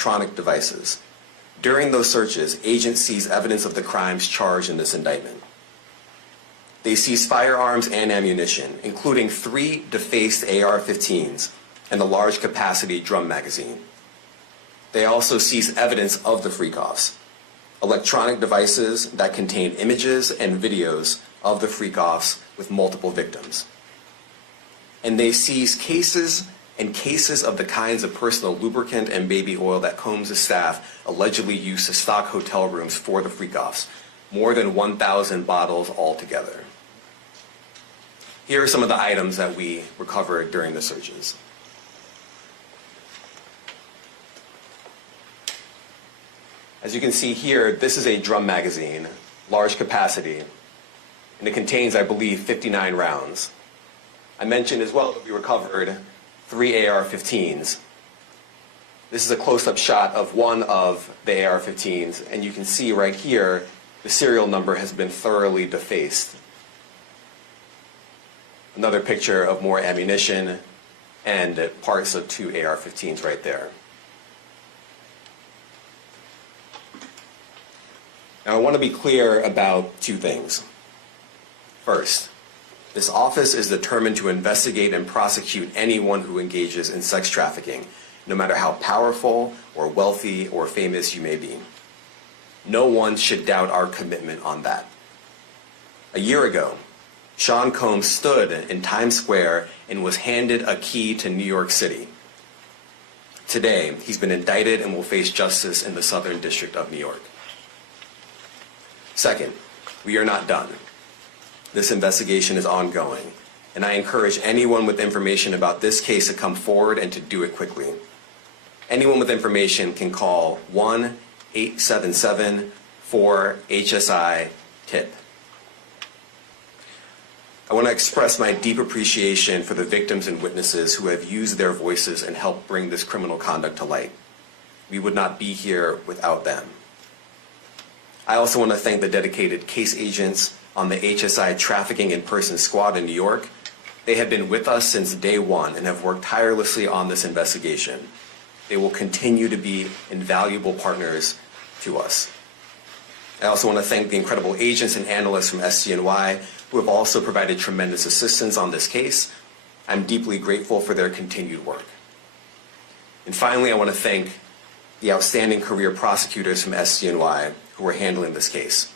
electronic devices. During those searches, agents seize evidence of the crimes charged in this indictment. They seize firearms and ammunition, including 3 defaced AR-15s and a large capacity drum magazine. They also seize evidence of the freak-offs, electronic devices that contain images and videos of the freak-offs with multiple victims. And they seize cases and cases of the kinds of personal lubricant and baby oil that Combs' staff allegedly used to stock hotel rooms for the freak-offs, more than 1,000 bottles altogether. Here are some of the items that we recovered during the searches. As you can see here, this is a drum magazine, large capacity, and it contains, I believe, 59 rounds. I mentioned as well that we recovered 3 AR-15s. This is a close-up shot of one of the AR-15s, and you can see right here the serial number has been thoroughly defaced. Another picture of more ammunition and parts of 2 AR-15s right there. Now, I want to be clear about 2 things. First, this office is determined to investigate and prosecute anyone who engages in sex trafficking, no matter how powerful or wealthy or famous you may be. No one should doubt our commitment on that. A year ago, Sean Combs stood in Times Square and was handed a key to New York City. Today, he's been indicted and will face justice in the Southern District of New York. Second, we are not done. This investigation is ongoing, and I encourage anyone with information about this case to come forward and to do it quickly. Anyone with information can call 1-877-4HSI-TIP. I want to express my deep appreciation for the victims and witnesses who have used their voices and helped bring this criminal conduct to light. We would not be here without them. I also want to thank the dedicated case agents on the HSI Trafficking in Person Squad in New York. They have been with us since day one and have worked tirelessly on this investigation. They will continue to be invaluable partners to us. I also want to thank the incredible agents and analysts from SCNY who have also provided tremendous assistance on this case. I'm deeply grateful for their continued work. And finally, I want to thank the outstanding career prosecutors from SCNY who are handling this case.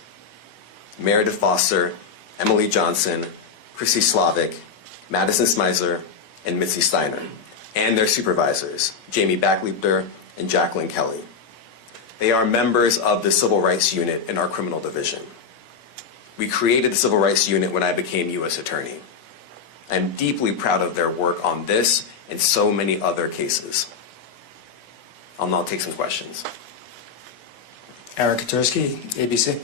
Meredith Foster, Emily Johnson, Chrissy Slavic, Madison Smizer, and Mitzi Steiner, and their supervisors, Jamie Backleiter and Jacqueline Kelly. They are members of the Civil Rights Unit in our criminal division. We created the Civil Rights Unit when I became U.S. Attorney. I'm deeply proud of their work on this and so many other cases. I'll now take some questions. Eric Katursky, ABC.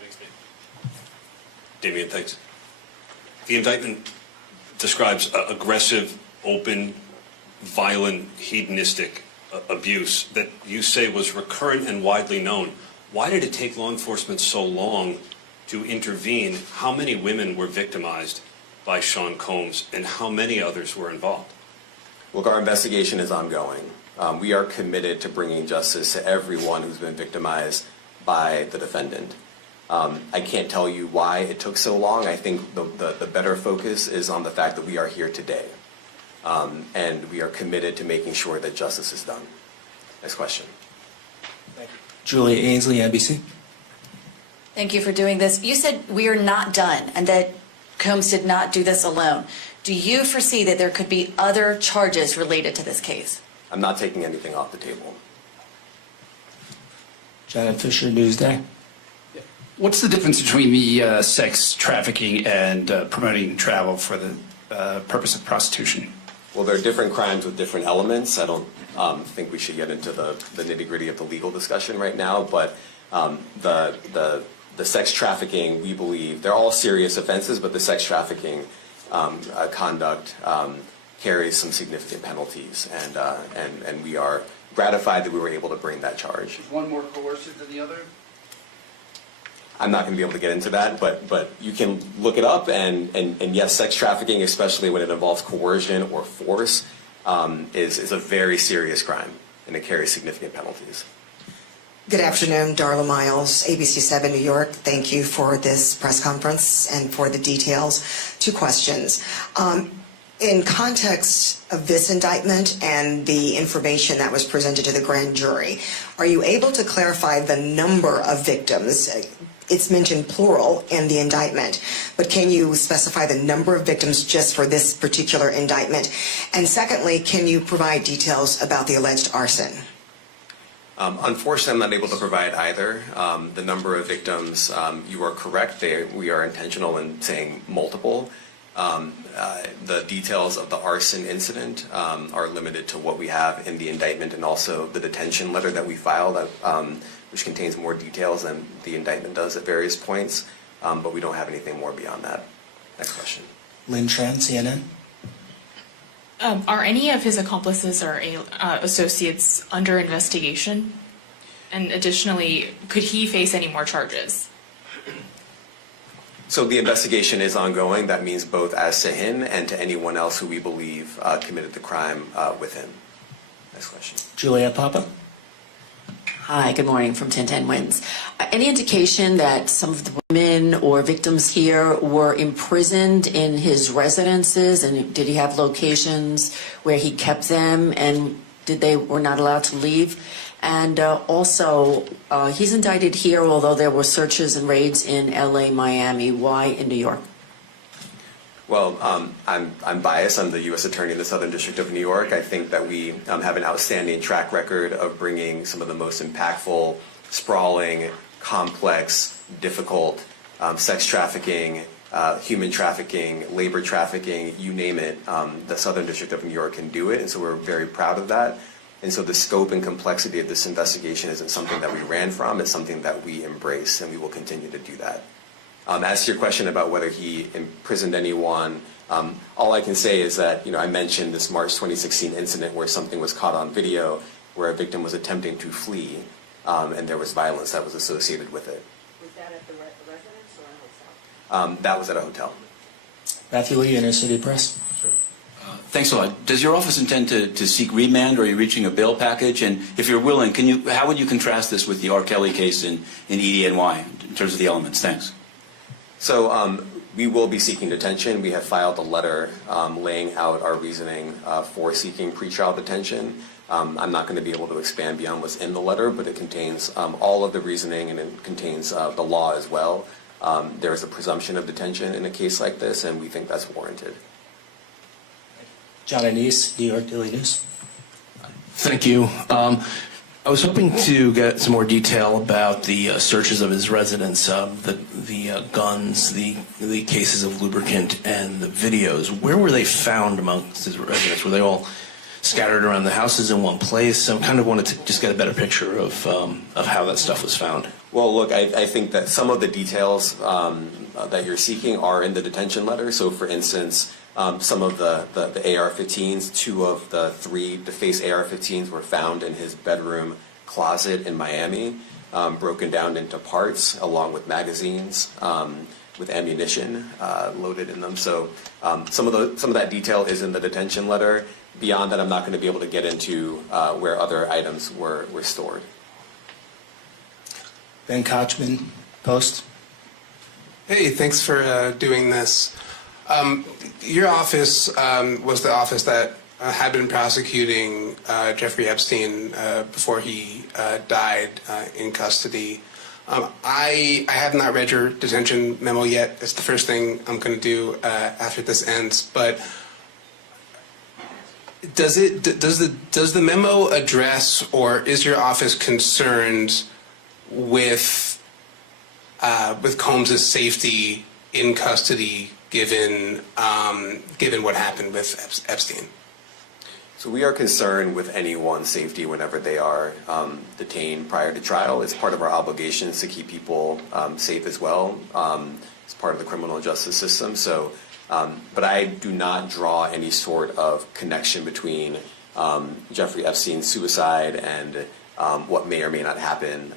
Thanks, Damian, thanks. The indictment describes aggressive, open, violent, hedonistic abuse that you say was recurrent and widely known. Why did it take law enforcement so long to intervene? How many women were victimized by Sean Combs, and how many others were involved? Look, our investigation is ongoing. We are committed to bringing justice to everyone who's been victimized by the defendant. I can't tell you why it took so long. I think the better focus is on the fact that we are here today. And we are committed to making sure that justice is done. Next question. Thank you. Julia Ainsley, NBC. Thank you for doing this. You said we are not done and that Combs did not do this alone. Do you foresee that there could be other charges related to this case? I'm not taking anything off the table. Janet Fisher, Newsday. What's the difference between the sex trafficking and promoting travel for the purpose of prostitution? Well, there are different crimes with different elements. I don't think we should get into the nitty-gritty of the legal discussion right now, but the sex trafficking, we believe, they're all serious offenses, but the sex trafficking conduct carries some significant penalties, and we are gratified that we were able to bring that charge. Is one more coercive than the other? I'm not going to be able to get into that, but you can look it up, and yes, sex trafficking, especially when it involves coercion or force, is a very serious crime. and it carries significant penalties. Good afternoon, Darla Miles, ABC7 New York. Thank you for this press conference and for the details. 2 questions. In context of this indictment and the information that was presented to the grand jury, are you able to clarify the number of victims? It's mentioned plural in the indictment, but can you specify the number of victims just for this particular indictment? And secondly, can you provide details about the alleged arson? Unfortunately, I'm not able to provide either. The number of victims, you are correct. We are intentional in saying multiple. The details of the arson incident are limited to what we have in the indictment and also the detention letter that we filed, which contains more details than the indictment does at various points, but we don't have anything more beyond that. Next question. Lynn Tran, CNN. Are any of his accomplices or associates under investigation? And additionally, could he face any more charges? So the investigation is ongoing. That means both as to him and to anyone else who we believe committed the crime with him. Next question. Juliet Papa. Hi, good morning from 1010 Wins. Any indication that some of the women or victims here were imprisoned in his residences, and did he have locations where he kept them, and were not allowed to leave? And also, he's indicted here, although there were searches and raids in LA, Miami. Why in New York? Well, I'm biased. I'm the U.S. Attorney in the Southern District of New York. I think that we have an outstanding track record of bringing some of the most impactful, sprawling, complex, difficult sex trafficking, human trafficking, labor trafficking, you name it. The Southern District of New York can do it, and so we're very proud of that. And so the scope and complexity of this investigation isn't something that we ran from. It's something that we embrace, and we will continue to do that. As to your question about whether he imprisoned anyone, all I can say is that, I mentioned this March 2016 incident where something was caught on video where a victim was attempting to flee, and there was violence that was associated with it. Was that at the residence or a hotel? That was at a hotel. Matthew Lee, Inner City Press. Thanks a lot. Does your office intend to seek remand, or are you reaching a bail package? And if you're willing, how would you contrast this with the R. Kelly case in EDNY in terms of the elements? Thanks. So we will be seeking detention. We have filed a letter laying out our reasoning for seeking pretrial detention. I'm not going to be able to expand beyond what's in the letter, but it contains all of the reasoning, and it contains the law as well. There is a presumption of detention in a case like this, and we think that's warranted. John Anise, New York Daily News. Thank you. I was hoping to get some more detail about the searches of his residence, the guns, the cases of lubricant, and the videos. Where were they found amongst his residence? Were they all scattered around the houses in one place? I kind of wanted to just get a better picture of how that stuff was found. Well, look, I think that some of the details that you're seeking are in the detention letter. So, for instance, some of the AR-15s, 2 of the 3 defaced AR-15s were found in his bedroom closet in Miami, broken down into parts, along with magazines, with ammunition loaded in them. So some of that detail is in the detention letter. Beyond that, I'm not going to be able to get into where other items were stored. Ben Kochman, Post. Hey, thanks for doing this. Your office was the office that had been prosecuting Jeffrey Epstein before he died in custody. I have not read your detention memo yet. It's the first thing I'm going to do after this ends. But does the memo address, or is your office concerned with Combs' safety in custody, given what happened with Epstein? So we are concerned with anyone's safety whenever they are detained prior to trial. It's part of our obligations to keep people safe as well. It's part of the criminal justice system. So, but I do not draw any sort of connection between Jeffrey Epstein's suicide and what may or may not happen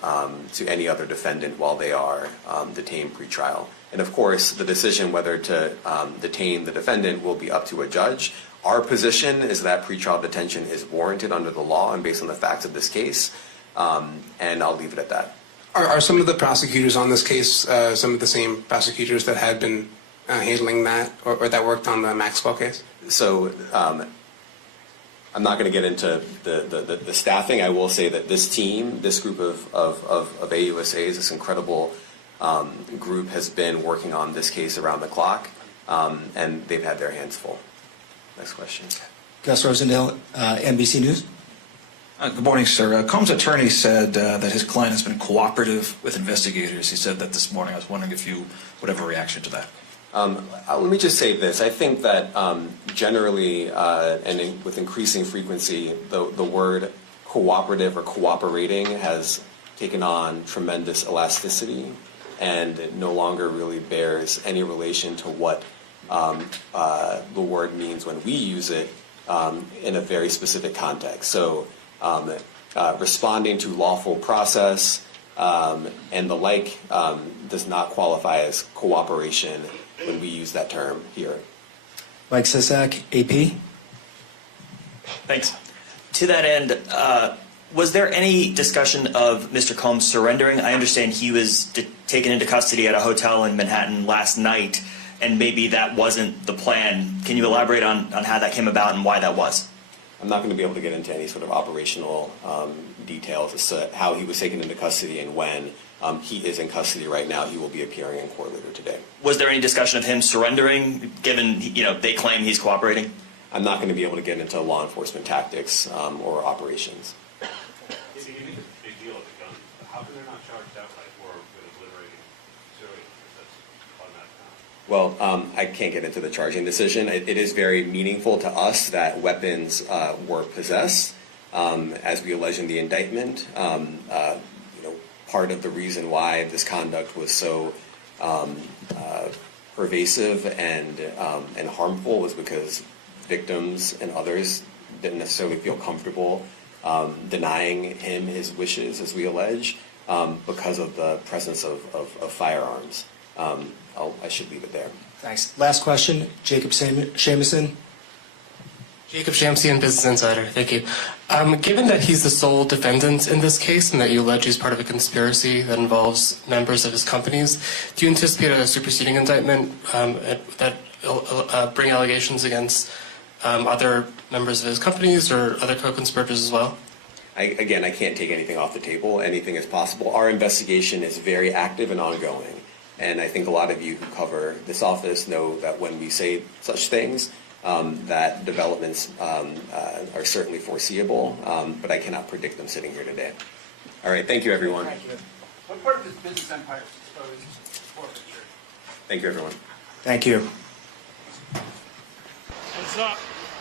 to any other defendant while they are detained pre-trial. And of course, the decision whether to detain the defendant will be up to a judge Our position is that pretrial detention is warranted under the law and based on the facts of this case, and I'll leave it at that. Are some of the prosecutors on this case some of the same prosecutors that had been handling that or that worked on the Maxwell case? So I'm not going to get into the staffing. I will say that this team, this group of AUSAs, this incredible group has been working on this case around the clock, and they've had their hands full. Next question. Gus Rosendale, NBC News. Good morning, sir. Combs' attorney said that his client has been cooperative with investigators. He said that this morning. I was wondering if you would have a reaction to that. Let me just say this. I think that generally with increasing frequency, the word cooperative or cooperating has taken on tremendous elasticity and it no longer really bears any relation to what the word means when we use it in a very specific context. So responding to lawful process and the like does not qualify as cooperation when we use that term here. Mike Sisak, AP. Thanks. To that end, was there any discussion of Mr. Combs surrendering? I understand he was taken into custody at a hotel in Manhattan last night, and maybe that wasn't the plan. Can you elaborate on how that came about and why that was? I'm not going to be able to get into any sort of operational details as to how he was taken into custody and when. He is in custody right now. He will be appearing in court later today. Was there any discussion of him surrendering, given they claim he's cooperating? I'm not going to be able to get into law enforcement tactics or operations. If you make a big deal of the gun, how come they're not charged outright or with obliterating civilians? That's automatic. Well, I can't get into the charging decision. It is very meaningful to us that weapons were possessed, as we allege in the indictment. Part of the reason why this conduct was so pervasive and harmful was because victims and others didn't necessarily feel comfortable denying him his wishes, as we allege, because of the presence of firearms. I should leave it there. Thanks. Last question, Jacob Shamison. Jacob Shamsian, Business Insider. Thank you. Given that he's the sole defendant in this case and that you allege he's part of a conspiracy that involves members of his companies, do you anticipate a superseding indictment that bring allegations against other members of his companies or other co-conspirators as well? I can't take anything off the table. Anything is possible. Our investigation is very active and ongoing. And I think a lot of you who cover this office know that when we say such things, that developments are certainly foreseeable, but I cannot predict them sitting here today. All right, thank you, everyone. Thank you. What part of his business empire is exposed to forfeiture? Thank you, everyone. Thank you. What's up?